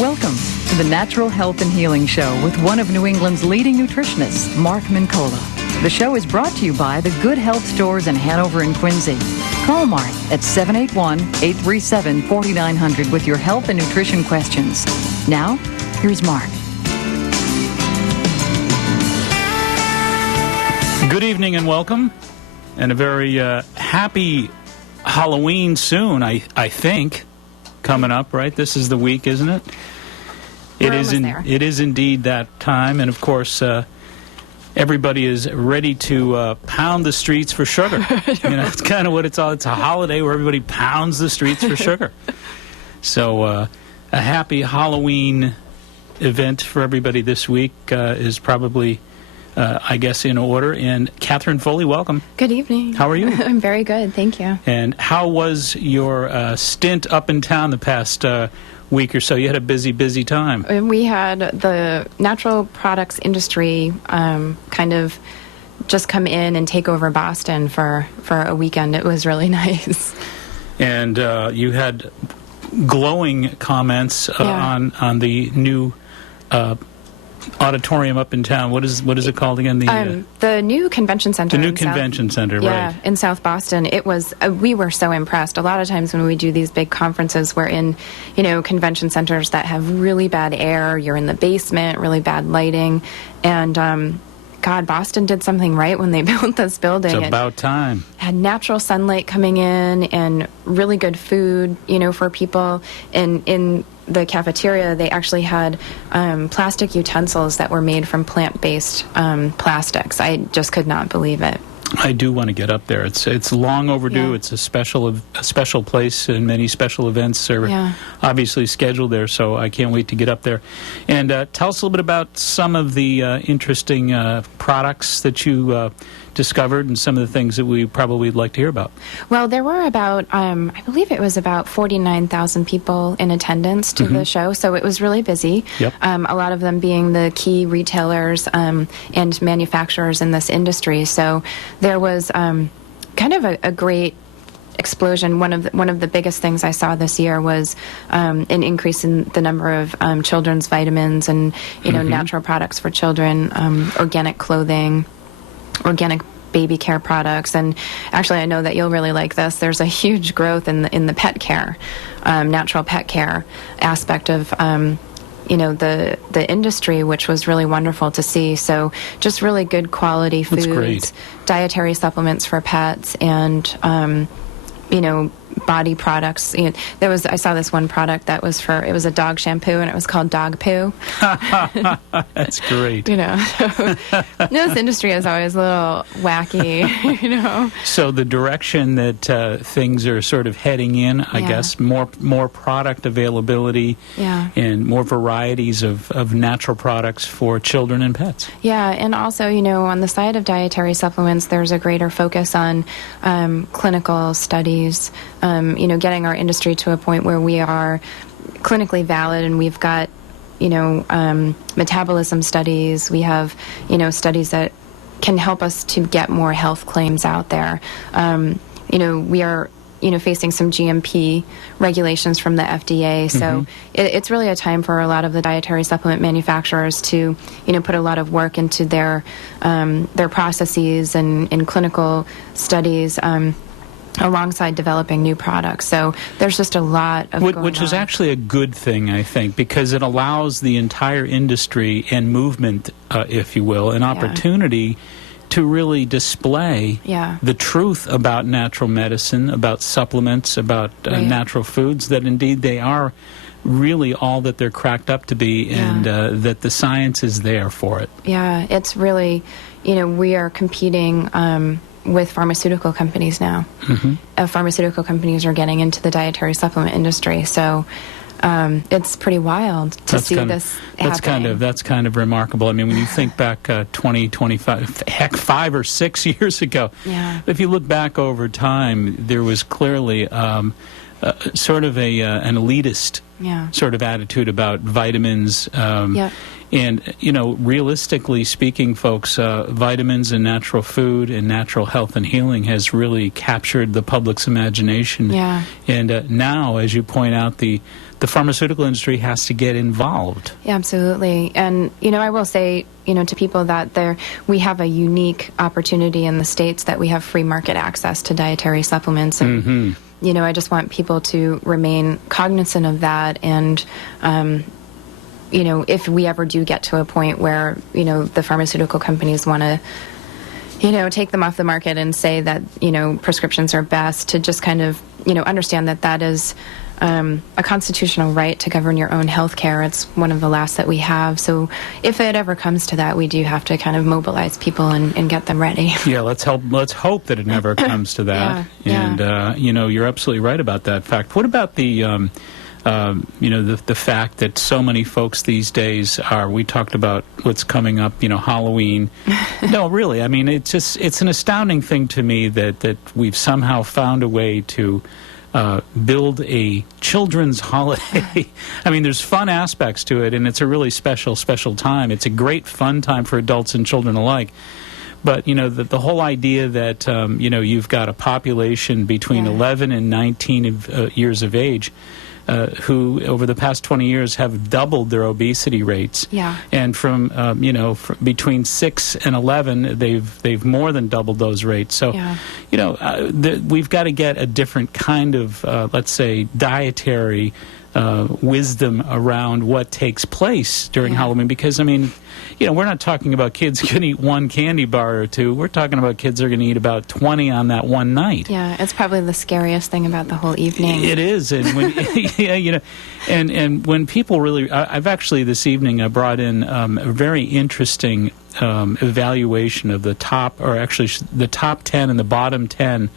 Welcome to the Natural Health and Healing Show with one of New England's leading nutritionists, Mark Mincola. The show is brought to you by the Good Health Stores in Hanover and Quincy. Call Mark at 781-837-4900 with your health and nutrition questions. Now, here's Mark. Good evening and welcome, and a very happy Halloween soon, I think, coming up, right? This is the week, isn't it? It is indeed that time, and of course, everybody is ready to pound the streets for sugar. You know, it's kind of what it's all. It's a holiday where everybody pounds the streets for sugar. So, a happy Halloween event for everybody this week is probably, I guess, in order. And Catherine Foley, welcome. Good evening. How are you? I'm very good, thank you. And how was your stint up in town the past week or so? You had a busy time. We had the natural products industry kind of just come in and take over Boston for a weekend. It was really nice. And you had glowing comments on the new auditorium up in town. What is it called again? The new convention center. The new convention center, right? Yeah, in South Boston. It was. We were so impressed. A lot of times when we do these big conferences, we're in, convention centers that have really bad air. You're in the basement, really bad lighting, and God, Boston did something right when they built this building. It's about time. Had natural sunlight coming in and really good food, for people. And in the cafeteria, they actually had plastic utensils that were made from plant-based plastics. I just could not believe it. I do want to get up there. It's long overdue. Yeah. It's a special place, and many special events are obviously scheduled there. So I can't wait to get up there. And tell us a little bit about some of the interesting products that you discovered, and some of the things that we probably would like to hear about. Well, there were about, I believe it was about 49,000 people in attendance to the show, so it was really busy. Yep. A lot of them being the key retailers and manufacturers in this industry. So there was kind of a great explosion. One of the biggest things I saw this year was an increase in the number of children's vitamins and natural products for children, organic clothing, organic baby care products. And actually, I know that you'll really like this. There's a huge growth in the pet care, natural pet care aspect of the industry, which was really wonderful to see. So just really good quality foods, dietary supplements for pets, and body products. I saw this one product that was it was a dog shampoo, and it was called dog poo. That's great. This industry is always a little wacky, So the direction that things are sort of heading in, I guess, more product availability, and more varieties of natural products for children and pets. Yeah, and also, on the side of dietary supplements, there's a greater focus on clinical studies, getting our industry to a point where we are clinically valid, and we've got, metabolism studies. We have, studies that can help us to get more health claims out there. We are, facing some GMP regulations from the FDA. So it's really a time for a lot of the dietary supplement manufacturers to, put a lot of work into their processes and in clinical studies, alongside developing new products. So there's just a lot of going which is on. Actually a good thing, I think, because it allows the entire industry and movement, if you will, an opportunity to really display the truth about natural medicine, about supplements, about natural foods, that indeed they are really all that they're cracked up to be, and that the science is there for it. Yeah, it's really, we are competing with pharmaceutical companies now. Pharmaceutical companies are getting into the dietary supplement industry, so it's pretty wild to see this happening. That's kind of remarkable. I mean, when you think back 25, heck, 5 or 6 years ago, if you look back over time, there was clearly sort of an elitist sort of attitude about vitamins. And, realistically speaking, folks, vitamins and natural food and natural health and healing has really captured the public's imagination. Yeah. And now, as you point out, the pharmaceutical industry has to get involved. Yeah, absolutely. And, I will say, to people that we have a unique opportunity in the States that we have free market access to dietary supplements. And, I just want people to remain cognizant of that. And, if we ever do get to a point where, the pharmaceutical companies want to, take them off the market and say that, prescriptions are best, to just kind of, understand that is a constitutional right to govern your own health care. It's one of the last that we have. So if it ever comes to that, we do have to kind of mobilize people and get them ready. Yeah, let's hope that it never comes to that. And, you're absolutely right about that fact. What about the fact that so many folks these days we talked about what's coming up, Halloween. No, really, I mean, it's an astounding thing to me that we've somehow found a way to build a children's holiday. I mean, there's fun aspects to it, and it's a really special time. It's a great fun time for adults and children alike. But, the whole idea that, you've got a population between 11 and 19 years of age who, over the past 20 years, have doubled their obesity rates. Yeah. And from between 6 and 11, they've more than doubled those rates. So, we've got to get a different kind of, let's say, dietary wisdom around what takes place during Halloween. Because, I mean, we're not talking about kids going to eat one candy bar or two. We're talking about kids are going to eat about 20 on that one night. Yeah, it's probably the scariest thing about the whole evening. It is. And when, and when people really, I've actually this evening brought in a very interesting evaluation of the top 10 and the bottom 10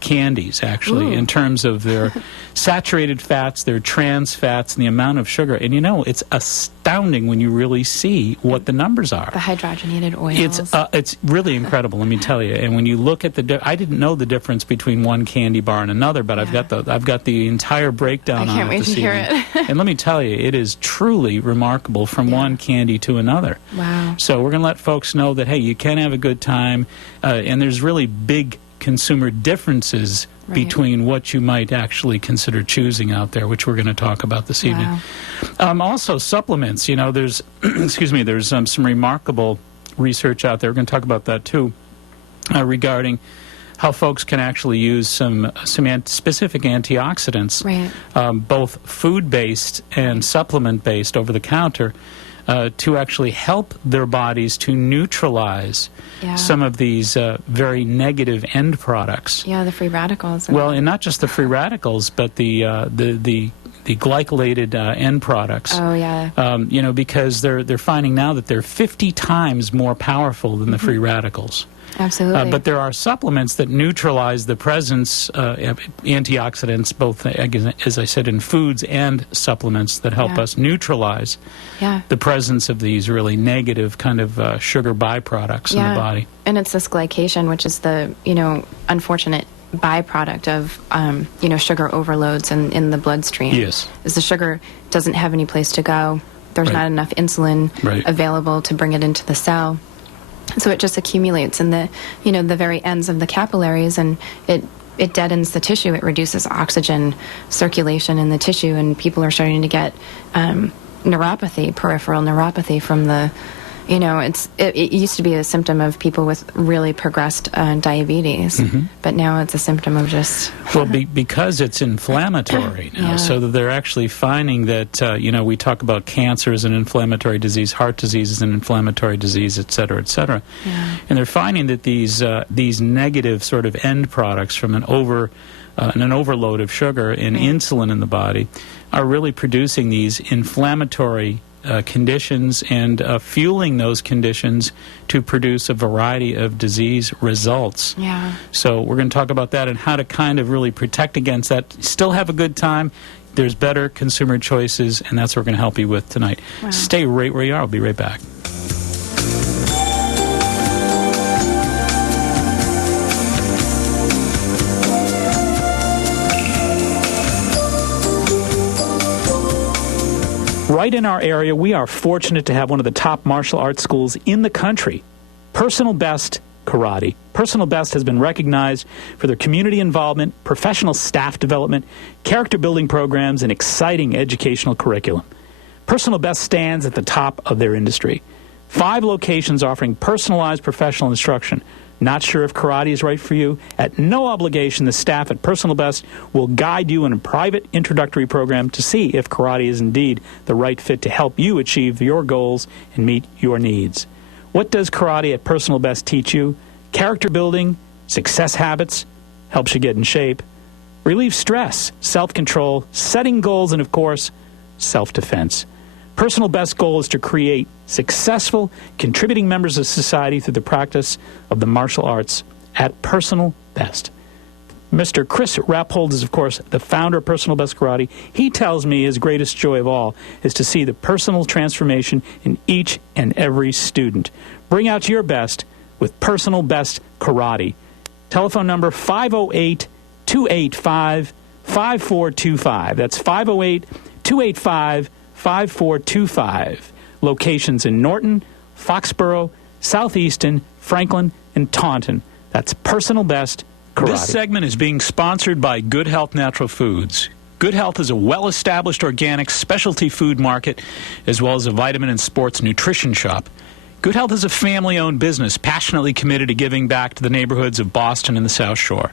candies, actually, in terms of their saturated fats, their trans fats, and the amount of sugar. And it's astounding when you really see what the numbers are. The hydrogenated oils. It's really incredible, let me tell you. And when you look at I didn't know the difference between one candy bar and another, but I've got the entire breakdown on it. I can't wait to hear it. And let me tell you, it is truly remarkable from one candy to another. Wow. So we're going to let folks know that, hey, you can have a good time, and there's really big consumer differences between what you might actually consider choosing out there, which we're going to talk about this evening. Also, supplements. There's there's some remarkable research out there. We're going to talk about that too, regarding how folks can actually use some specific antioxidants, both food-based and supplement-based, over the counter, to actually help their bodies to neutralize some of these very negative end products. Yeah, the free radicals. Well, and not just the free radicals, but the glycolated end products. Oh, yeah. Because they're finding now that they're 50 times more powerful than the free radicals. Absolutely. But there are supplements that neutralize the presence of antioxidants, both, as I said, in foods and supplements, that help us neutralize the presence of these really negative kind of sugar byproducts in the body. And it's this glycation, which is the, unfortunate byproduct of, sugar overloads in the bloodstream. Yes. Is the sugar doesn't have any place to go. There's not enough insulin available to bring it into the cell. So it just accumulates in the, the very ends of the capillaries, and it deadens the tissue. It reduces oxygen circulation in the tissue, and people are starting to get neuropathy, peripheral neuropathy from the, it used to be a symptom of people with really progressed diabetes, but now it's a symptom of just... Well, because it's inflammatory now, so that they're actually finding that, we talk about cancer as an inflammatory disease, heart disease is an inflammatory disease, et cetera, et cetera. Yeah. And they're finding that these negative sort of end products from an overload of sugar and insulin in the body are really producing these inflammatory conditions and fueling those conditions to produce a variety of disease results. Yeah. So we're going to talk about that and how to kind of really protect against that. Still have a good time. There's better consumer choices, and that's what we're going to help you with tonight. Wow. Stay right where you are. I'll be right back. Right in our area, we are fortunate to have one of the top martial arts schools in the country, Personal Best Karate. Personal Best has been recognized for their community involvement, professional staff development, character building programs, and exciting educational curriculum. Personal Best stands at the top of their industry. 5 locations offering personalized professional instruction. Not sure if karate is right for you? At no obligation, the staff at Personal Best will guide you in a private introductory program to see if karate is indeed the right fit to help you achieve your goals and meet your needs. What does karate at Personal Best teach you? Character building, success habits, helps you get in shape, relieve stress, self-control, setting goals, and, of course, self-defense. Personal Best's goal is to create successful, contributing members of society through the practice of the martial arts at Personal Best. Mr. Chris Rappold is, of course, the founder of Personal Best Karate. He tells me his greatest joy of all is to see the personal transformation in each and every student. Bring out your best with Personal Best Karate. Telephone number 508-285-5425. That's 508-285-5425. Locations in Norton, Foxborough, Southeaston, Franklin, and Taunton. That's Personal Best Karate. This segment is being sponsored by Good Health Natural Foods. Good Health is a well-established organic specialty food market as well as a vitamin and sports nutrition shop. Good Health is a family-owned business passionately committed to giving back to the neighborhoods of Boston and the South Shore.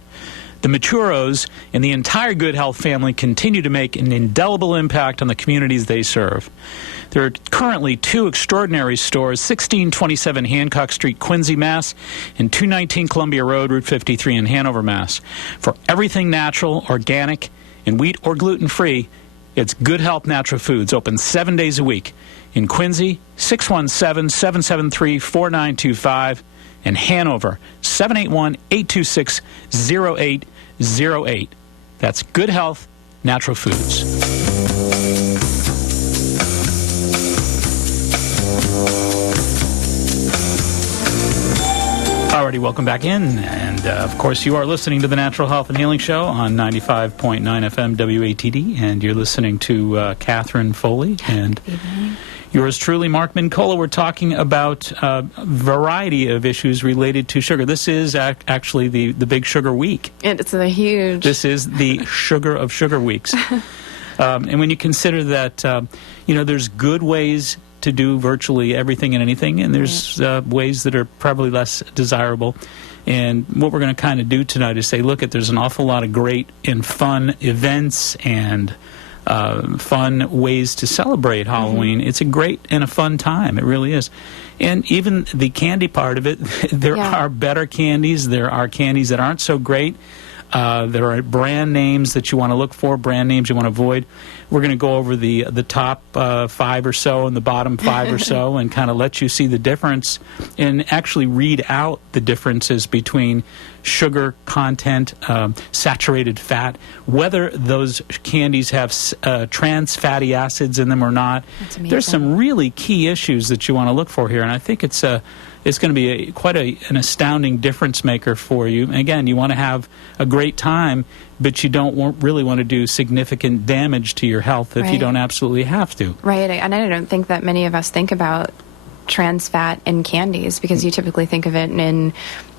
The Maturos and the entire Good Health family continue to make an indelible impact on the communities they serve. There are currently 2 extraordinary stores, 1627 Hancock Street, Quincy, Mass., and 219 Columbia Road, Route 53 in Hanover, Mass. For everything natural, organic, and wheat or gluten-free, it's Good Health Natural Foods, open 7 days a week. In Quincy, 617-773-4925, and Hanover, 781-826-0808. That's Good Health Natural Foods. Alrighty, welcome back in. And, of course, you are listening to the Natural Health and Healing Show on 95.9 FM WATD. And you're listening to Catherine Foley and yours truly, Mark Mincola. We're talking about a variety of issues related to sugar. This is actually the Big Sugar Week. It's a huge... This is the Sugar of Sugar Weeks. And when you consider that, there's good ways to do virtually everything and anything, and there's ways that are probably less desirable. And what we're going to kind of do tonight is say, look, there's an awful lot of great and fun events and fun ways to celebrate Halloween. It's a great and a fun time. It really is. And even the candy part of it, there are better candies. There are candies that aren't so great. There are brand names that you want to look for, brand names you want to avoid. We're going to go over the top 5 or so and the bottom 5 or so and kind of let you see the difference and actually read out the differences between sugar content, saturated fat, whether those candies have trans fatty acids in them or not. There's some really key issues that you want to look for here, and I think it's going to be quite an astounding difference maker for you. And again, you want to have a great time, but you don't really want to do significant damage to your health if you don't absolutely have to. Right, and I don't think that many of us think about trans fat in candies because you typically think of it in,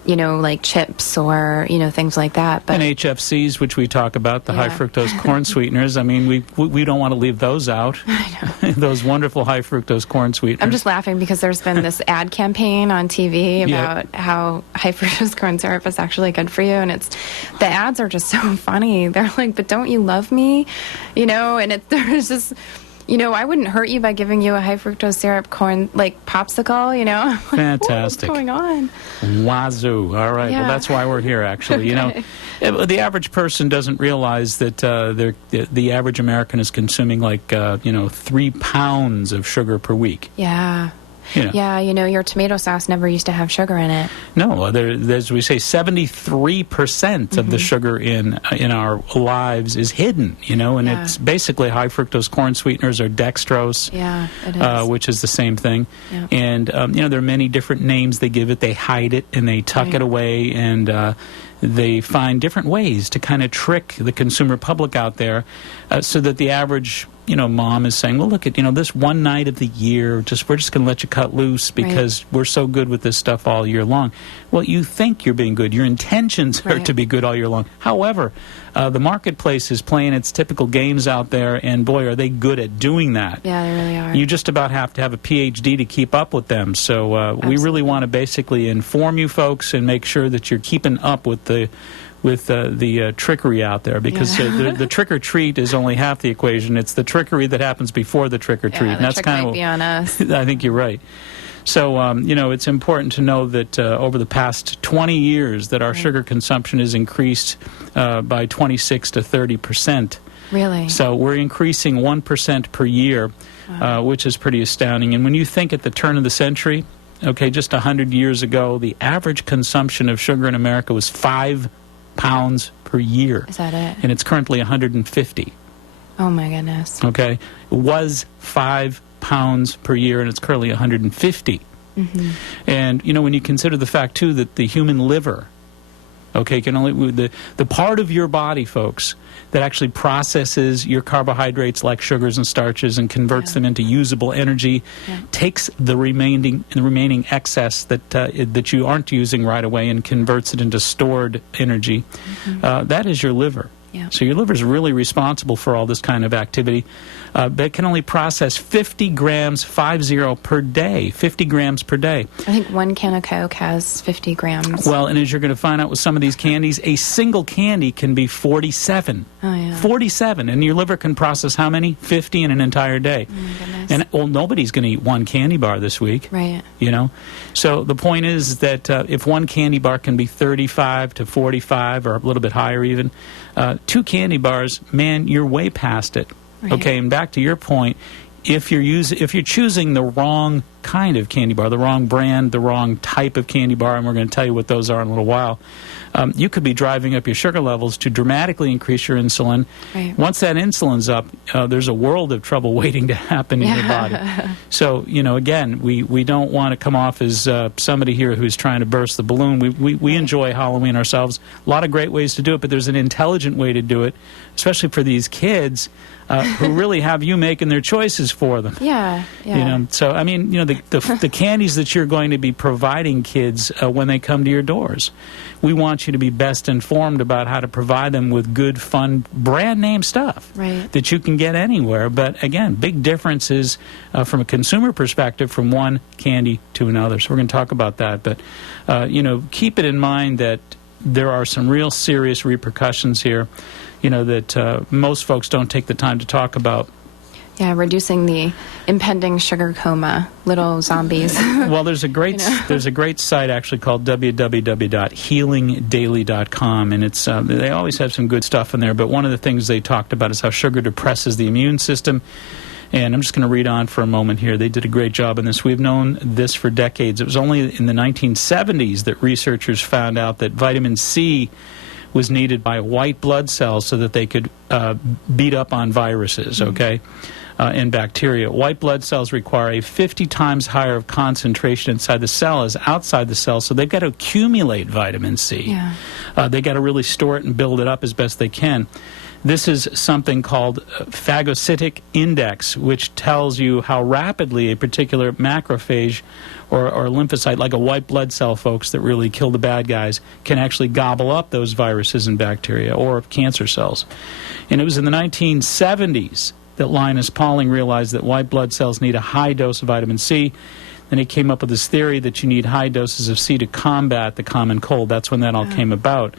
like chips or, things like that. But and HFCs, which we talk about, the high fructose corn sweeteners, I mean, we don't want to leave those out. I know. Those wonderful high fructose corn sweeteners. I'm just laughing because there's been this ad campaign on TV about how high fructose corn syrup is actually good for you, and the ads are just so funny. They're like, but don't you love me? And there's just... I wouldn't hurt you by giving you a high fructose syrup corn, popsicle, Like, fantastic. what's going on? Wazoo. All right. Well, that's why we're here, actually. Okay. The average person doesn't realize that the average American is consuming 3 pounds of sugar per week. Yeah. Yeah, your tomato sauce never used to have sugar in it. No, as we say, 73% of the sugar in our lives is hidden, and it's basically high fructose corn sweeteners or dextrose, it is. Which is the same thing. Yeah. And, there are many different names they give it. They hide it and they tuck it away, and they find different ways to kind of trick the consumer public out there so that the average mom is saying, well, look at, this one night of the year, we're just going to let you cut loose because we're so good with this stuff all year long. Well, you think you're being good. Your intentions are to be good all year long. However, the marketplace is playing its typical games out there, and boy, are they good at doing that. Yeah, they really are. You just about have to have a PhD to keep up with them. So we really want to basically inform you folks and make sure that you're keeping up with the trickery out there, because the trick or treat is only half the equation. It's the trickery that happens before the trick or treat. Yeah, and that's trick kind might of be on us. I think you're right. So it's important to know that over the past 20 years that our sugar consumption has increased by 26 to 30%. Really? So we're increasing 1% per year, which is pretty astounding. And when you think at the turn of the century, okay, just 100 years ago, the average consumption of sugar in America was 5 pounds per year. Is that it? And it's currently 150. Oh my goodness. Okay. It was 5 pounds per year, and it's currently 150. Mm-hmm. And, when you consider the fact, too, that the human liver, okay, can only, the part of your body, folks, that actually processes your carbohydrates like sugars and starches and converts them into usable energy, takes the remaining excess that you aren't using right away and converts it into stored energy. That is your liver. Yeah. So your liver is really responsible for all this kind of activity. But it can only process 50 grams, 50 per day, 50 grams per day. I think one can of Coke has 50 grams. Well, and as you're going to find out with some of these candies, a single candy can be 47. Oh, yeah. 47. And your liver can process how many? 50 in an entire day. Oh, my goodness. And, well, nobody's going to eat one candy bar this week. Right. So the point is that if one candy bar can be 35 to 45 or a little bit higher even, 2 candy bars, man, you're way past it. Right. Okay, and back to your point, if you're choosing the wrong kind of candy bar, the wrong brand, the wrong type of candy bar, and we're going to tell you what those are in a little while, you could be driving up your sugar levels to dramatically increase your insulin. Right. Once that insulin's up, there's a world of trouble waiting to happen in your body. So, again, we don't want to come off as somebody here who's trying to burst the balloon. We enjoy Halloween ourselves. A lot of great ways to do it, but there's an intelligent way to do it, especially for these kids who really have you making their choices for them. Yeah. So I mean, the candies that you're going to be providing kids when they come to your doors, we want you to be best informed about how to provide them with good, fun, brand name stuff that you can get anywhere. But again, big differences from a consumer perspective from one candy to another. So we're going to talk about that. But keep it in mind that there are some real serious repercussions here. That most folks don't take the time to talk about. Yeah, reducing the impending sugar coma, little zombies. Well, there's a great site actually called www.healingdaily.com, and it's they always have some good stuff in there. But one of the things they talked about is how sugar depresses the immune system. And I'm just going to read on for a moment here. They did a great job in this. We've known this for decades. It was only in the 1970s that researchers found out that vitamin C was needed by white blood cells so that they could beat up on viruses, and bacteria. White blood cells require a 50 times higher concentration inside the cell as outside the cell, so they've got to accumulate vitamin C. Yeah. They've got to really store it and build it up as best they can. This is something called phagocytic index, which tells you how rapidly a particular macrophage or lymphocyte, like a white blood cell, folks, that really kill the bad guys, can actually gobble up those viruses and bacteria or cancer cells. And it was in the 1970s that Linus Pauling realized that white blood cells need a high dose of vitamin C. Then he came up with this theory that you need high doses of C to combat the common cold. That's when that all came about.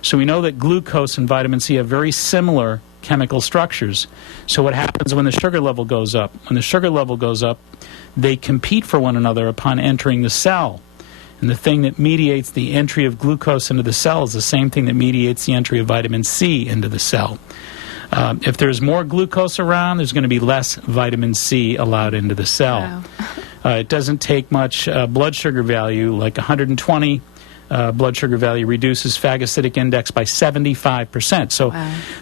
So we know that glucose and vitamin C have very similar chemical structures. So what happens when the sugar level goes up? When the sugar level goes up, they compete for one another upon entering the cell. And the thing that mediates the entry of glucose into the cell is the same thing that mediates the entry of vitamin C into the cell. If there's more glucose around, there's going to be less vitamin C allowed into the cell. Wow. It doesn't take much blood sugar value, like 120 blood sugar value reduces phagocytic index by 75%. So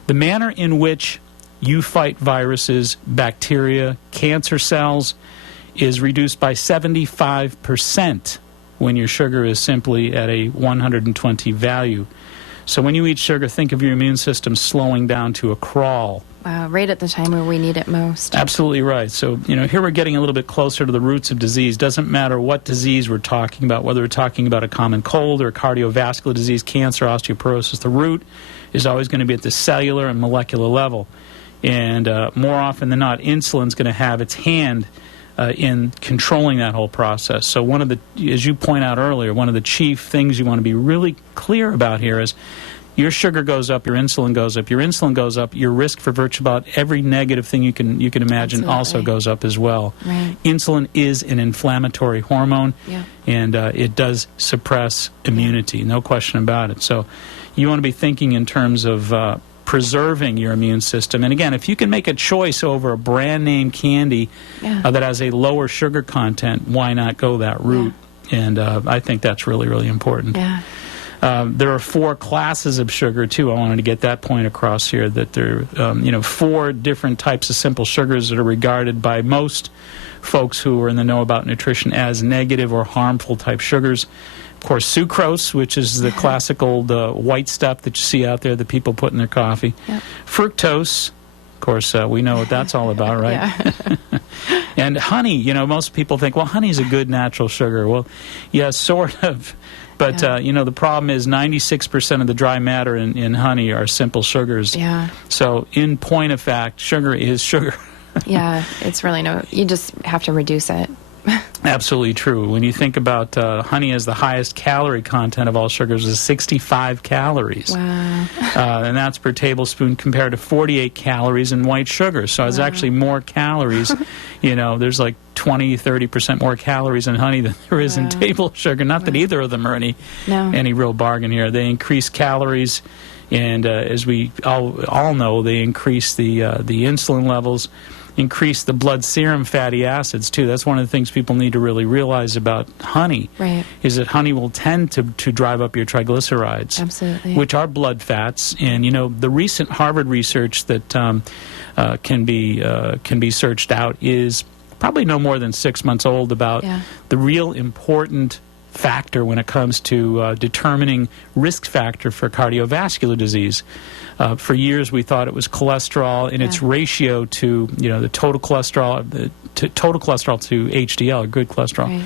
the manner in which you fight viruses, bacteria, cancer cells is reduced by 75% when your sugar is simply at a 120 value. So when you eat sugar, think of your immune system slowing down to a crawl. Wow, right at the time where we need it most. Absolutely right. So, here we're getting a little bit closer to the roots of disease. Doesn't matter what disease we're talking about, whether we're talking about a common cold or a cardiovascular disease, cancer, osteoporosis, the root is always going to be at the cellular and molecular level. And more often than not, insulin's going to have its hand in controlling that whole process. So one of the, as you point out earlier, one of the chief things you want to be really clear about here is your sugar goes up, your insulin goes up. Your insulin goes up, your risk for virtually about every negative thing you can imagine also goes up as well. Right. Insulin is an inflammatory hormone, Yeah. and it does suppress immunity, no question about it. So you want to be thinking in terms of preserving your immune system. And again, if you can make a choice over a brand name candy that has a lower sugar content, why not go that route? Yeah. And I think that's really, really important. Yeah. There are 4 classes of sugar, too. I wanted to get that point across here, that there are 4 different types of simple sugars that are regarded by most folks who are in the know about nutrition as negative or harmful type sugars. Of course, sucrose, which is the classical white stuff that you see out there that people put in their coffee. Yep. Fructose, of course, we know what that's all about, right? Yeah. And honey, most people think, well, honey's a good natural sugar. Well, yeah, sort of. But, the problem is 96% of the dry matter in honey are simple sugars. Yeah. So, in point of fact, sugar is sugar. Yeah, it's really you just have to reduce it. Absolutely true. When you think about honey as the highest calorie content of all sugars is 65 calories. Wow. And that's per tablespoon compared to 48 calories in white sugar. So it's actually more calories. There's like 20, 30% more calories in honey than there is in table sugar. Not that either of them are any real bargain here. They increase calories, and as we all know, they increase the insulin levels, increase the blood serum fatty acids too. That's one of the things people need to really realize about honey. Right. Is that honey will tend to drive up your triglycerides. Absolutely. Which are blood fats. And the recent Harvard research that can be searched out is probably no more than 6 months old about the real important factor when it comes to determining risk factor for cardiovascular disease. For years, we thought it was cholesterol in its ratio to the total cholesterol to HDL, good cholesterol. Right.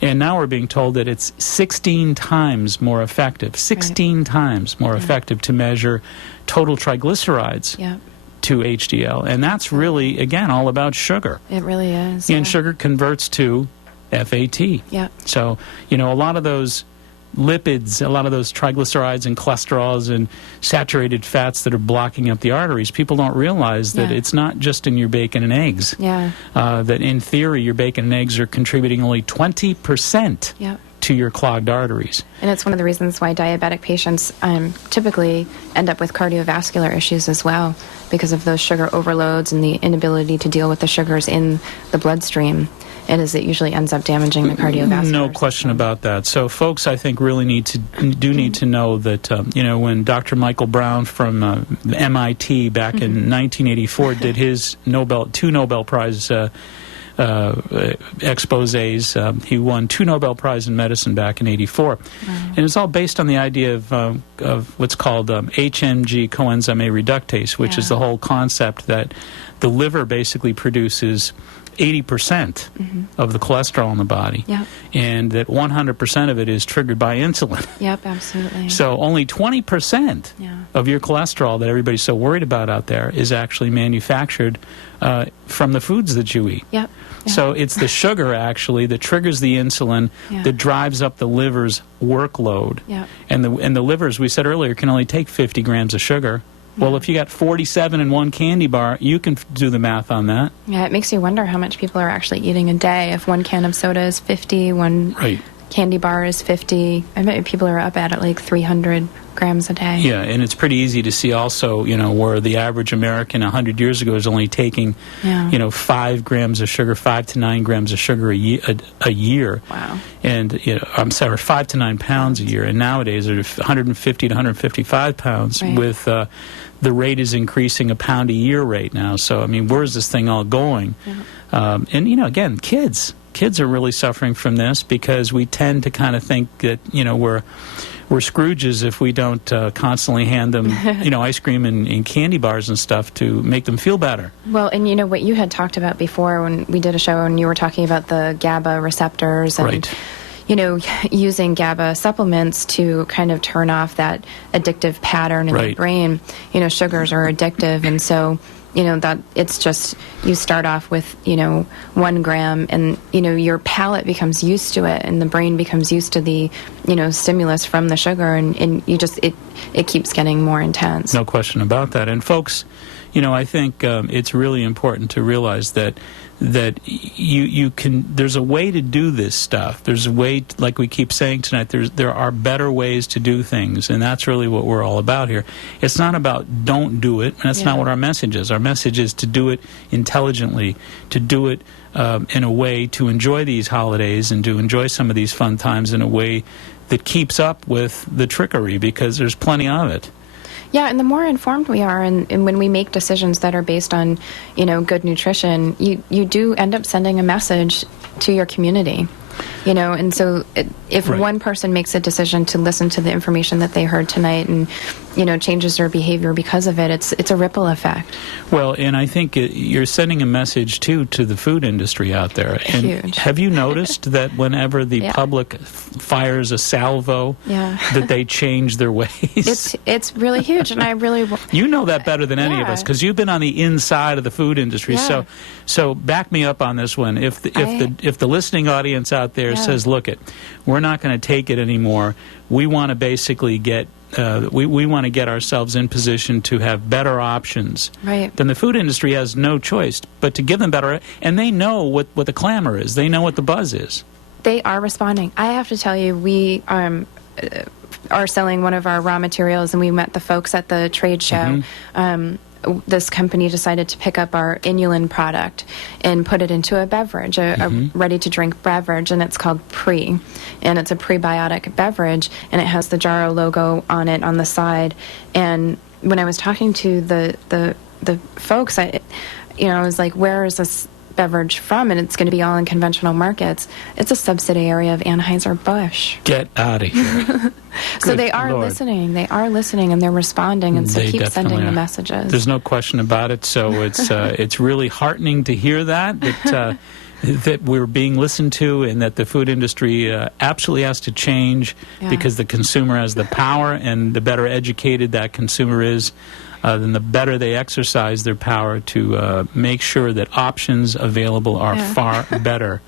And now we're being told that it's 16 times more effective, 16 times more effective to measure total triglycerides to HDL. And that's really, again, all about sugar. It really is. And sugar converts to FAT. Yeah. So, a lot of those lipids, a lot of those triglycerides and cholesterols and saturated fats that are blocking up the arteries, people don't realize that it's not just in your bacon and eggs. Yeah. That in theory, your bacon and eggs are contributing only 20% to your clogged arteries. And it's one of the reasons why diabetic patients typically end up with cardiovascular issues as well, because of those sugar overloads and the inability to deal with the sugars in the bloodstream. It usually ends up damaging the cardiovascular No question about that. So folks, I think, really need to know that, when Dr. Michael Brown from MIT back in 1984 did his two Nobel Prize exposés, he won 2 Nobel Prize in medicine back in '84. And it's all based on the idea of what's called HMG coenzyme A reductase, which is the whole concept that the liver basically produces 80% of the cholesterol in the body, and that 100% of it is triggered by insulin. Yep, absolutely. So only 20% of your cholesterol that everybody's so worried about out there is actually manufactured from the foods that you eat. Yep. So it's the sugar, actually, that triggers the insulin that drives up the liver's workload. And the liver, as we said earlier, can only take 50 grams of sugar. Well, if you got 47 in one candy bar, you can do the math on that. Yeah, it makes you wonder how much people are actually eating a day. If one can of soda is 50, one candy bar is 50, I bet people are up at it like 300 grams a day. Yeah, and it's pretty easy to see also, where the average American 100 years ago is only taking, 5 grams of sugar, 5 to 9 grams of sugar a year. Wow. And, 5 to 9 pounds a year. And nowadays, they're 150 to 155 pounds with the rate is increasing a pound a year rate now. So, where's this thing all going? And, again, kids are really suffering from this because we tend to kind of think that, we're Scrooges if we don't constantly hand them, ice cream and candy bars and stuff to make them feel better. Well, and what you had talked about before when we did a show and you were talking about the GABA receptors and, right. Using GABA supplements to kind of turn off that addictive pattern in right. the brain. Sugars are addictive, and so that it's just you start off with 1 gram, and your palate becomes used to it, and the brain becomes used to the stimulus from the sugar, and you just it keeps getting more intense. No question about that. And folks, I think it's really important to realize that you can. There's a way to do this stuff. There's a way, like we keep saying tonight. There are better ways to do things, and that's really what we're all about here. It's not about don't do it. And that's not what our message is. Our message is to do it intelligently, to do it in a way to enjoy these holidays and to enjoy some of these fun times in a way that keeps up with the trickery, because there's plenty of it. Yeah, and the more informed we are, and when we make decisions that are based on, good nutrition, you do end up sending a message to your community. And so if right. one person makes a decision to listen to the information that they heard tonight and, changes their behavior because of it, it's a ripple effect. Well, and I think you're sending a message, too, to the food industry out there. And huge. Have you noticed that whenever the public fires a salvo, that they change their ways? It's really huge, and I really... You know that better than any of us, because you've been on the inside of the food industry. Yeah. So back me up on this one. If the listening audience out there says, look, we're not going to take it anymore. We want to basically get we want to get ourselves in position to have better options. Right. Then the food industry has no choice but to give them better, and they know what the clamor is. They know what the buzz is. They are responding. I have to tell you, we are selling one of our raw materials, and we met the folks at the trade show. This company decided to pick up our inulin product and put it into a beverage, a ready-to-drink beverage, and it's called Pre. And it's a prebiotic beverage, and it has the Jarrow logo on it on the side. And when I was talking to the folks, I was like, where is this beverage from? And it's going to be all in conventional markets. It's a subsidiary of Anheuser-Busch. Get out of here. So they are listening. They are listening, and they're responding, and so keep sending the messages. There's no question about it. So it's really heartening to hear that that we're being listened to, and that the food industry absolutely has to change, because the consumer has the power, and the better educated that consumer is, then the better they exercise their power to make sure that options available are far better.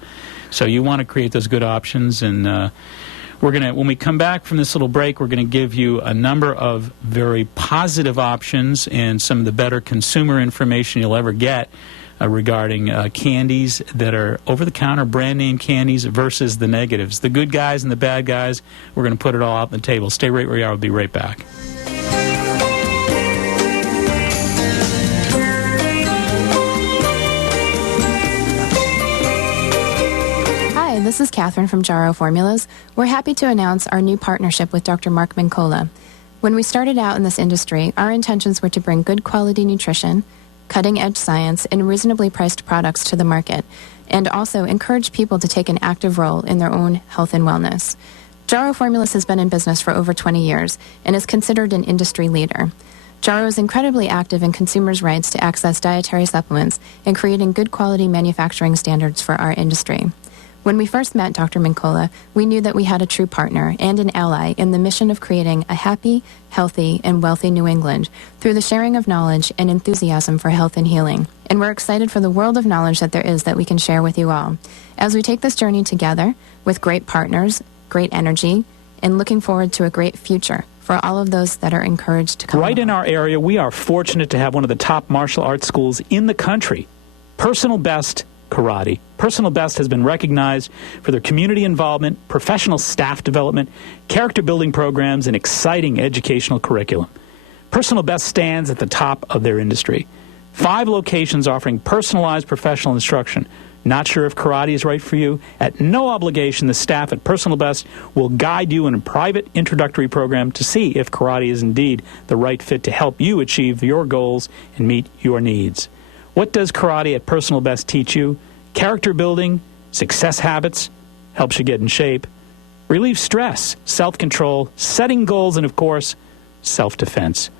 So you want to create those good options, and when we come back from this little break, we're going to give you a number of very positive options and some of the better consumer information you'll ever get regarding candies that are over-the-counter brand name candies versus the negatives. The good guys and the bad guys, we're going to put it all out on the table. Stay right where you are. We'll be right back. This is Catherine from Jarrow Formulas. We're happy to announce our new partnership with Dr. Mark Mincola. When we started out in this industry, our intentions were to bring good quality nutrition, cutting-edge science, and reasonably priced products to the market, and also encourage people to take an active role in their own health and wellness. Jarrow Formulas has been in business for over 20 years and is considered an industry leader. Jarrow is incredibly active in consumers' rights to access dietary supplements and creating good quality manufacturing standards for our industry. When we first met Dr. Mincola, we knew that we had a true partner and an ally in the mission of creating a happy, healthy, and wealthy New England through the sharing of knowledge and enthusiasm for health and healing. And we're excited for the world of knowledge that there is that we can share with you all. As we take this journey together with great partners, great energy, and looking forward to a great future for all of those that are encouraged to come Right along. in our area, we are fortunate to have one of the top martial arts schools in the country, Personal Best Karate. Personal Best has been recognized for their community involvement, professional staff development, character building programs, and exciting educational curriculum. Personal Best stands at the top of their industry. 5 locations offering personalized professional instruction. Not sure if karate is right for you? At no obligation, the staff at Personal Best will guide you in a private introductory program to see if karate is indeed the right fit to help you achieve your goals and meet your needs. What does karate at Personal Best teach you? Character building, success habits, helps you get in shape. relieve stress, self-control, setting goals, and, of course, self-defense.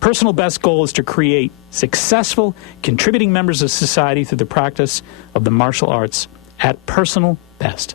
Personal Best's goal is to create successful, contributing members of society through the practice of the martial arts at Personal Best.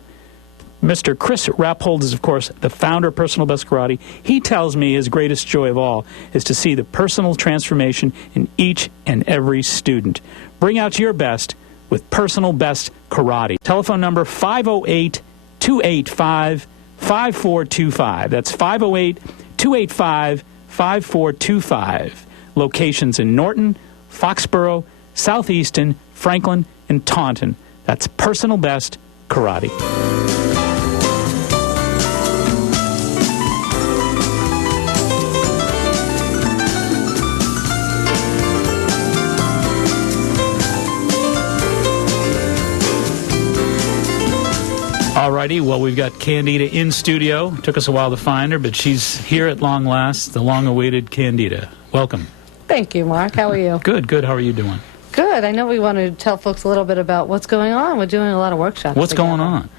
Mr. Chris Rappold is, of course, the founder of Personal Best Karate. He tells me his greatest joy of all is to see the personal transformation in each and every student. Bring out your best with Personal Best Karate. Telephone number 508-285-5425. That's 508-285-5425. Locations in Norton, Foxborough, Southeaston, Franklin, and Taunton. That's Personal Best Karate. Alrighty, well, we've got Candida in studio. Took us a while to find her, but she's here at long last, the long-awaited Candida. Welcome. Thank you, Mark. How are you? Good, good. How are you doing? Good. I know we want to tell folks a little bit about what's going on. We're doing a lot of workshops. What's together. going on?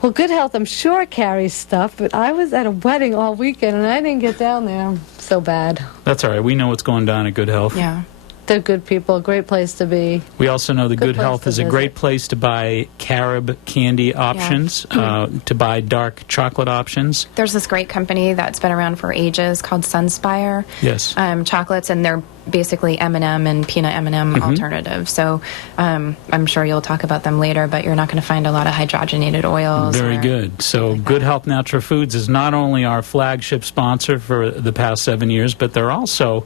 Well, Good Health, I'm sure, carries stuff, but I was at a wedding all weekend, and I didn't get down there. I'm so bad. That's all right. We know what's going down at Good Health. Yeah. They're good people, great place to be. We also know that Good Good place Health to is a visit. great place to buy carob candy options, to buy dark chocolate options. There's this great company that's been around for ages called Sunspire. Yes. Chocolates, and they're basically M&M and peanut M&M alternatives. So I'm sure you'll talk about them later, but you're not going to find a lot of hydrogenated oils. Very good. So Good Health Natural Foods is not only our flagship sponsor for the past 7 years, but they're also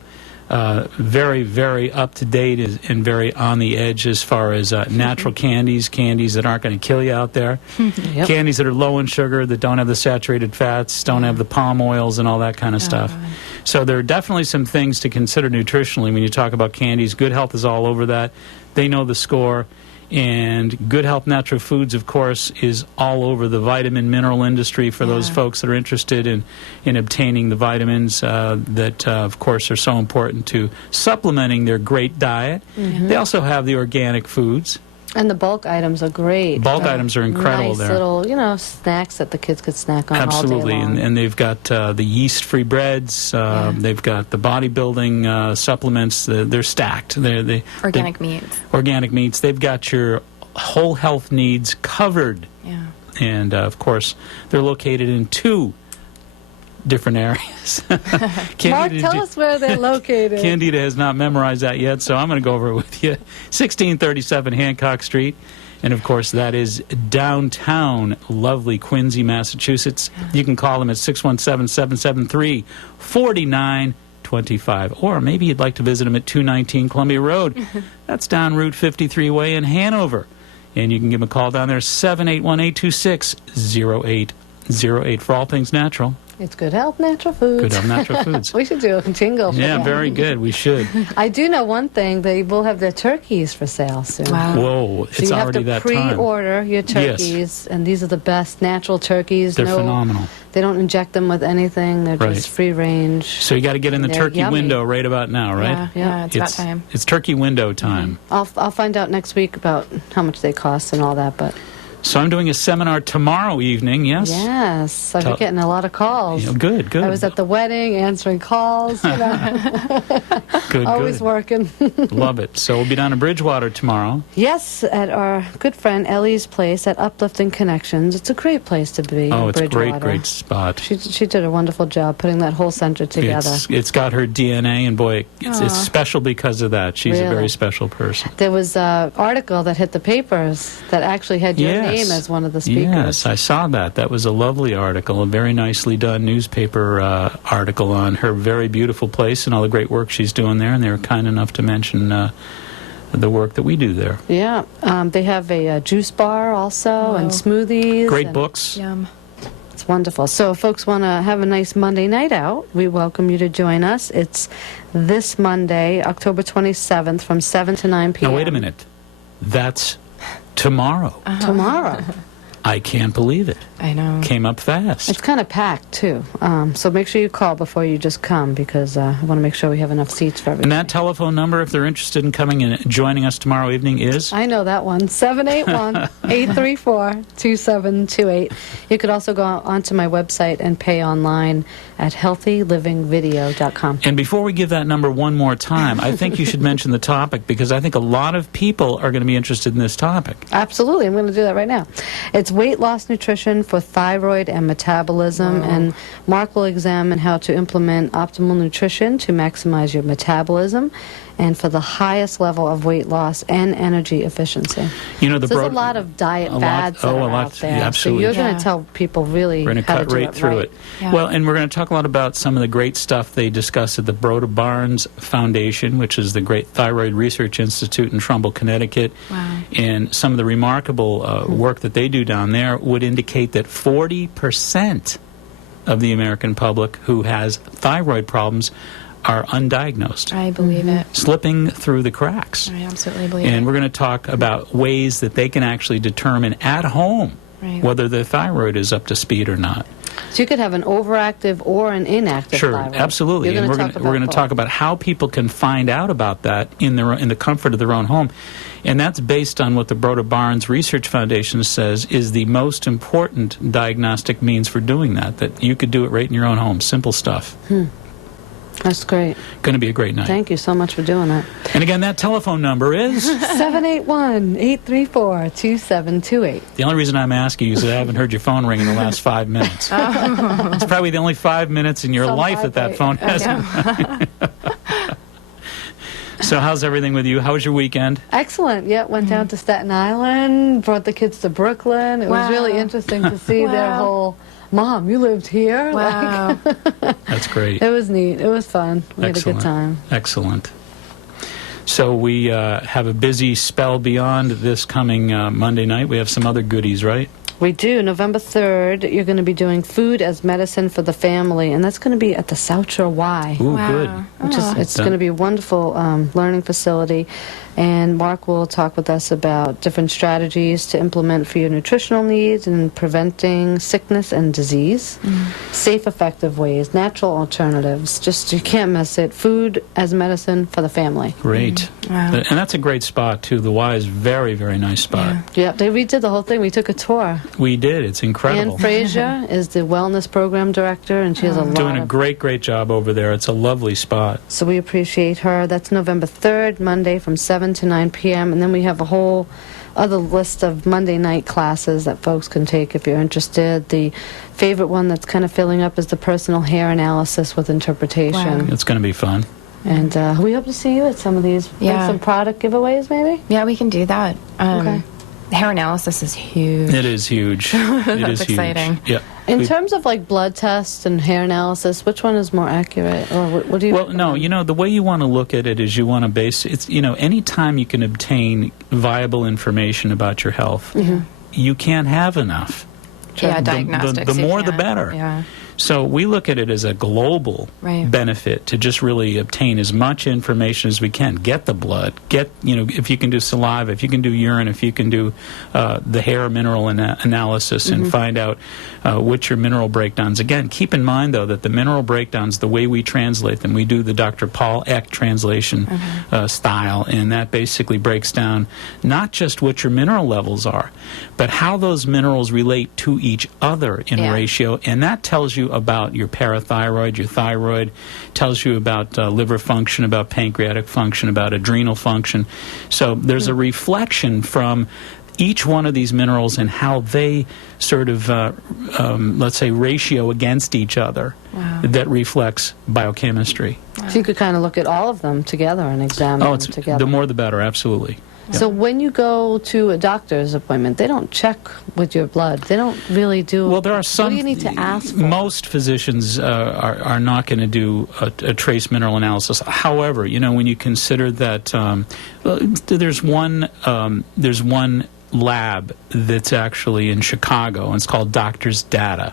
very, very up-to-date and very on the edge as far as natural candies that aren't going to kill you out there, candies that are low in sugar, that don't have the saturated fats, don't have the palm oils and all that kind of stuff. So there are definitely some things to consider nutritionally when you talk about candies. Good Health is all over that. They know the score. And Good Health Natural Foods, of course, is all over the vitamin mineral industry for those folks that are interested in obtaining the vitamins that, of course, are so important to supplementing their great diet. They also have the organic foods. And the bulk items are great. Bulk items are incredible nice there. little, snacks that the kids could snack on Absolutely, all day long. and they've got the yeast-free breads. They've got the bodybuilding supplements. They're stacked. Organic meats. Organic meats. They've got your whole health needs covered. Yeah. And, of course, they're located in 2 different areas. Mark, tell us where they're located. Candida has not memorized that yet, so I'm going to go over it with you. 1637 Hancock Street. And, of course, that is downtown lovely Quincy, Massachusetts. You can call them at 617-773-4925. Or maybe you'd like to visit them at 219 Columbia Road. That's down Route 53 way in Hanover. And you can give them a call down there, 781-826-0808 for all things natural. It's Good Health Natural Foods. Good Health Natural Foods. We should do a jingle for Yeah, that. very good. We should. I do know one thing. They will have their turkeys for sale soon. Wow. Whoa, So it's you have already to that time. pre-order your turkeys, and these are the best natural turkeys. They're phenomenal. They don't inject them with anything. They're Right. just free range. So you got to get in the They're turkey yummy. window right about now, right? Yeah, it's about time. It's turkey window time. I'll find out next week about how much they cost and all that. But So I'm doing a seminar tomorrow evening, yes? yes, I've Tell- been getting a lot of calls. Good. I was at the wedding answering calls. Good, Always good. working. Love it. So we'll be down in Bridgewater tomorrow. Yes, at our good friend Ellie's place at Uplifting Connections. It's a great place to be. Oh, in it's a Bridgewater. great spot. She did a wonderful job putting that whole center together. It's got her DNA, and boy, it's special because of that. She's a Really? very special person. There was an article that hit the papers that actually had your Yes. name as one of the speakers. Yes, I saw that. That was a lovely article, a very nicely done newspaper article on her very beautiful place and all the great work she's doing there, and they were kind enough to mention the work that we do there. Yeah, they have a juice bar also and smoothies. Great and books. Yum. It's wonderful. So if folks want to have a nice Monday night out, we welcome you to join us. It's this Monday, October 27th from 7 to 9 p.m. Now, wait a minute. That's tomorrow. Tomorrow. I can't believe it. I know. Came up fast. It's kind of packed, too. So make sure you call before you just come, because I want to make sure we have enough seats for everybody. And that telephone number, if they're interested in coming and joining us tomorrow evening, is? I know that one, 781-834-2728. You could also go onto my website and pay online at healthylivingvideo.com. And before we give that number one more time, I think you should mention the topic, because I think a lot of people are going to be interested in this topic. Absolutely. I'm going to do that right now. It's weight loss nutrition for thyroid and metabolism, and Mark will examine how to implement optimal nutrition to maximize your metabolism and for the highest level of weight loss and energy efficiency. You know, So there's a lot of diet fads that are out there. Yeah, absolutely. So you're going to tell people really We're going to how cut to do right it through right. it. Yeah. Well, and we're going to talk a lot about some of the great stuff they discuss at the Broda Barnes Foundation, which is the great Thyroid Research Institute in Trumbull, Connecticut. Wow. And some of the remarkable work that they do down there would indicate that 40% of the American public who has thyroid problems are undiagnosed, I believe it. slipping through the cracks. I absolutely believe And it. we're going to talk about ways that they can actually determine at home Right. whether their thyroid is up to speed or not. So you could have an overactive or an inactive Sure, thyroid. absolutely. You're And gonna we're going to talk about how people can find out about that in the comfort of their own home. And that's based on what the Broda Barnes Research Foundation says is the most important diagnostic means for doing that you could do it right in your own home. Simple stuff. That's great. Going to be a great night. Thank you so much for doing that. And again, that telephone number is? 781-834-2728. The only reason I'm asking you is that I haven't heard your phone ring in the last 5 minutes. It's probably the only 5 minutes in your Some life that vibrate. phone hasn't. So how's everything with you? How was your weekend? Excellent. Yeah, went down to Staten Island, brought the kids to Brooklyn. It was Wow. really interesting to see their Wow. whole, Mom, you lived here? Wow. That's great. It was neat. It was fun. We had a Excellent. good time. Excellent. So we have a busy spell beyond this coming Monday night. We have some other goodies, right? We do. November 3rd, you're going to be doing Food as Medicine for the Family, and that's going to be at the South Shore Y. Ooh, Wow. good. Which is, it's going to be a wonderful learning facility. And Mark will talk with us about different strategies to implement for your nutritional needs and preventing sickness and disease. Safe, effective ways, natural alternatives. Just, you can't miss it. Food as medicine for the family. Great. Wow. And that's a great spot, too. The Y is very, very nice spot. Yeah. Yeah, we did the whole thing. We took a tour. We did. It's incredible. Ann Frazier is the wellness program director, and she has a lot Doing a of... great, great job over there. It's a lovely spot. So we appreciate her. That's November 3rd, Monday from 7 to 9 p.m. And then we have a whole other list of Monday night classes that folks can take if you're interested. The favorite one that's kind of filling up is the personal hair analysis with interpretation. Wow. It's going to be fun. And we hope to see you at some of these. Bring Yeah. some product giveaways, maybe? Yeah, we can do that. Okay. Hair analysis is huge. It is huge. It is exciting. huge. Yeah. In terms of like blood tests and hair analysis, which one is more accurate? Or what do you Well, no, the way you want to look at it is you want to base it's any time you can obtain viable information about your health, you can't have enough. Yeah, The diagnostics. you more the can't. better. Yeah. So we look at it as a global Right. benefit to just really obtain as much information as we can. Get the blood. Get, if you can do saliva, if you can do urine, if you can do the hair mineral analysis and find out which your mineral breakdowns. Again, keep in mind, though, that the mineral breakdowns, the way we translate them, we do the Dr. Paul Eck translation style, and that basically breaks down not just what your mineral levels are, but how those minerals relate to each other in Yeah. ratio, and that tells you about your parathyroid, your thyroid, tells you about liver function, about pancreatic function, about adrenal function. So there's a reflection from each one of these minerals and how they sort of, let's say, ratio against each other. Wow. That reflects biochemistry. So you could kind of look at all of them together and examine Oh, them it's together. the more the better, absolutely. So when you go to a doctor's appointment, they don't check with your blood. They don't really do... Well, there are some. What do you need to ask for? Most physicians are not going to do a trace mineral analysis. However, when you consider that there's one lab that's actually in Chicago, and it's called Doctors Data.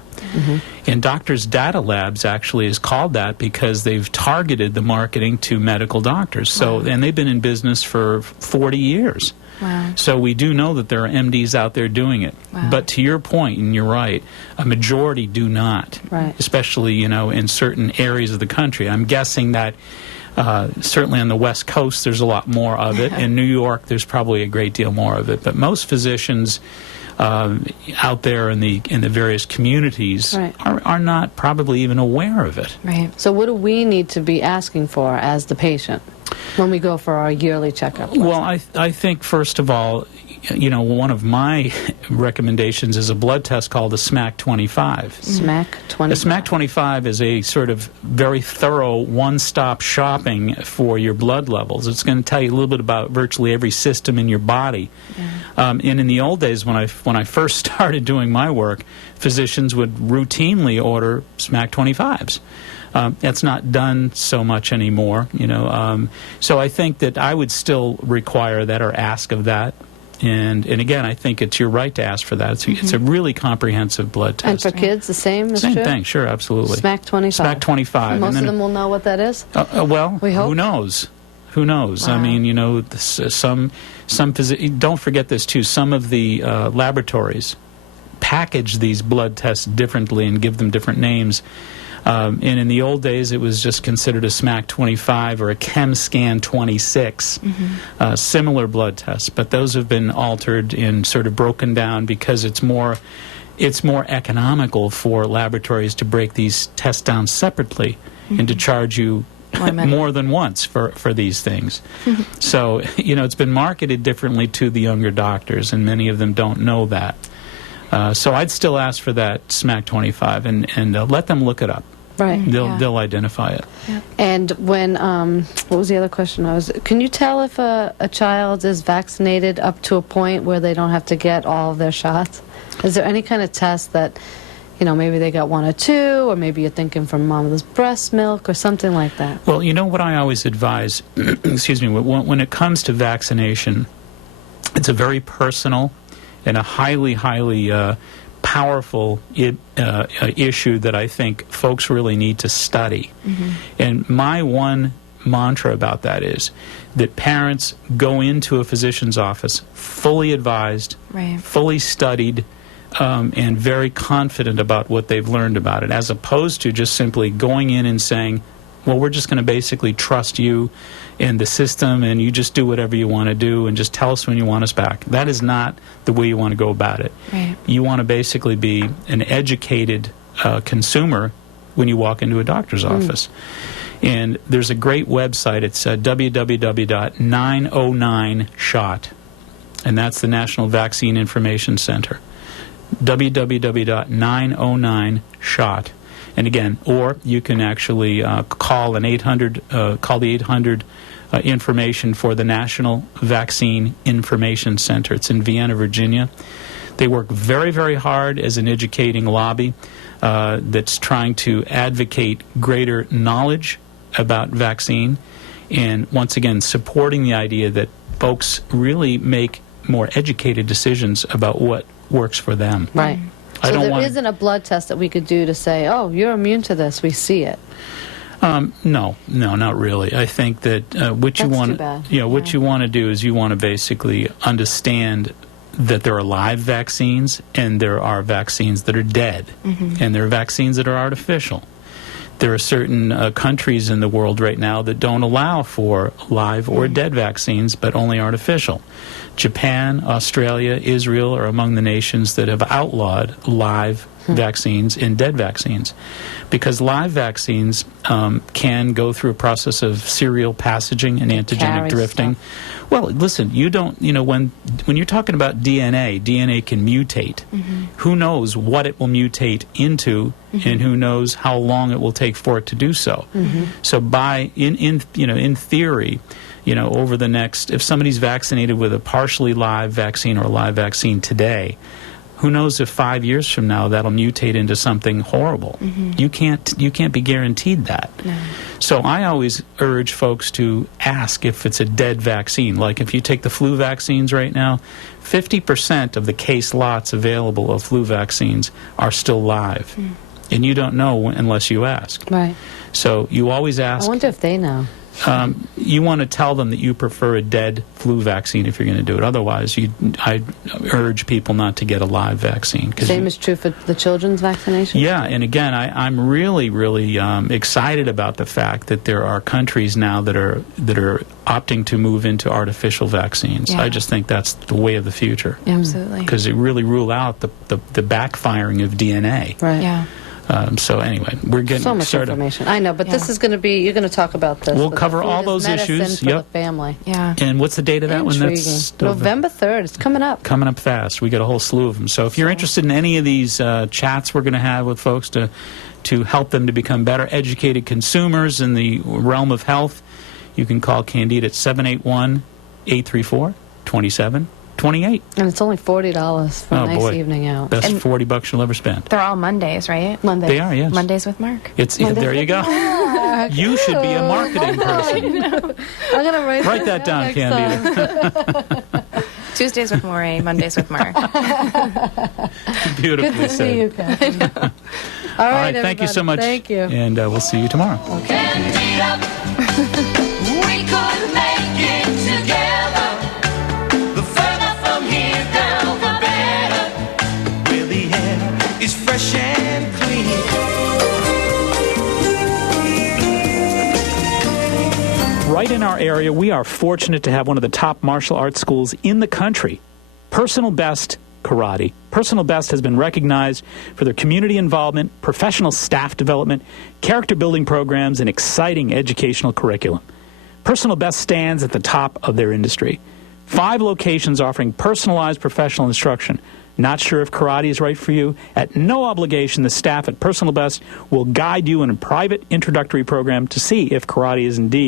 And Doctors Data Labs actually is called that because they've targeted the marketing to medical doctors. So, and they've been in business for 40 years. Wow. So we do know that there are MDs out there doing it. Wow. But to your point, and you're right, a majority do not, Right. especially, in certain areas of the country. I'm guessing that certainly on the West Coast there's a lot more of it. In New York there's probably a great deal more of it. But most physicians out there in the various communities Right. are not probably even aware of it. Right. So what do we need to be asking for as the patient when we go for our yearly checkup? Well, I think, first of all, one of my recommendations is a blood test called a SMAC-25. SMAC-25. A SMAC-25 is a sort of very thorough one-stop shopping for your blood levels. It's going to tell you a little bit about virtually every system in your body. And in the old days, when I first started doing my work, physicians would routinely order SMAC-25s. That's not done so much anymore, So I think that I would still require that or ask of that. And again, I think it's your right to ask for that. It's a really comprehensive blood And test. for kids, the same is Same true? thing, sure, absolutely. SMAC-25. SMAC-25. And most and then of them will know what that is? well, We hope. who knows? Who knows? I Wow. mean, some don't forget this too. Some of the laboratories package these blood tests differently and give them different names. And in the old days, it was just considered a SMAC-25 or a ChemScan-26, similar blood tests. But those have been altered and sort of broken down because it's more economical for laboratories to break these tests down separately and to charge you more than once for these things. So, it's been marketed differently to the younger doctors, and many of them don't know that. So I'd still ask for that SMAC-25 and let them look it up. Right. They'll identify it. And when, what was the other question? Can you tell if a child is vaccinated up to a point where they don't have to get all of their shots? Is there any kind of test that, maybe they got 1 or 2, or maybe you're thinking from mama's breast milk or something like that? Well, what I always advise, excuse me, when it comes to vaccination, it's a very personal and a highly, highly powerful issue that I think folks really need to study. And my one mantra about that is that parents go into a physician's office fully advised, Right. fully studied, and very confident about what they've learned about it, as opposed to just simply going in and saying, well, we're just going to basically trust you and the system, and you just do whatever you want to do and just tell us when you want us back. That is not the way you want to go about it. Right. You want to basically be an educated consumer when you walk into a doctor's office. And there's a great website. It's www.909SHOT, and that's the National Vaccine Information Center. www.909SHOT. And again, or you can actually call the 800 information for the National Vaccine Information Center. It's in Vienna, Virginia. They work very, very hard as an educating lobby that's trying to advocate greater knowledge about vaccine, and once again, supporting the idea that folks really make more educated decisions about what works for them. Right. I So don't there want isn't a blood test that we could do to say, oh, you're immune to this, we see it. No, not really. I think that what you That's want, too bad. what you want to do is you want to basically understand that there are live vaccines and there are vaccines that are dead, and there are vaccines that are artificial. There are certain countries in the world right now that don't allow for live or dead vaccines, but only artificial. Japan, Australia, Israel are among the nations that have outlawed live vaccines and dead vaccines, because live vaccines can go through a process of serial passaging and antigenic carry drifting. stuff. Well, listen, you don't, when you're talking about DNA can mutate. Who knows what it will mutate into, and who knows how long it will take for it to do so. So in theory, over the next, if somebody's vaccinated with a partially live vaccine or a live vaccine today, who knows if 5 years from now that'll mutate into something horrible. You can't be guaranteed that. No. So I always urge folks to ask if it's a dead vaccine. Like if you take the flu vaccines right now, 50% of the case lots available of flu vaccines are still live. And you don't know unless you ask. Right. So you always ask. I wonder if they know. You want to tell them that you prefer a dead flu vaccine if you're going to do it. Otherwise, I urge people not to get a live vaccine. Same is true for the children's vaccination? Yeah, and again, I'm really, really excited about the fact that there are countries now that are opting to move into artificial vaccines. Yeah. I just think that's the way of the future. Absolutely. Because it really rule out the backfiring of DNA. Right. Yeah. So anyway, we're getting So much started. information. I know, but this Yeah. is going to be, you're going to talk about this. We'll but cover food all is those medicine issues. for Yep. the family. Yeah. And what's the date of that one? Intriguing. That's November 3rd. It's coming up. coming up fast. We got a whole slew of them. So if you're interested in any of these chats we're going to have with folks to help them to become better educated consumers in the realm of health, you can call Candide at 781-834-2728. And it's only $40 for a nice evening out. Best And- $40 you'll ever spend. They're all Mondays, right? Monday. They are, yes. Mondays with Mark. There you go. You should be a marketing person. I'm going to Write that down, next time. Candida. Tuesdays with Maureen, Mondays with Mark. Beautifully Good to see you, said. Kathy. All right, thank you so much. Thank you. And we'll see you tomorrow. Candida, we could make it together. The further from here down, the better. Where the air is fresh and clean. Right in our area, we are fortunate to have one of the top martial arts schools in the country, Personal Best Karate. Personal Best has been recognized for their community involvement, professional staff development, character building programs, and exciting educational curriculum. Personal Best stands at the top of their industry. 5 locations offering personalized professional instruction. Not sure if karate is right for you? At no obligation, the staff at Personal Best will guide you in a private introductory program to see if karate is indeed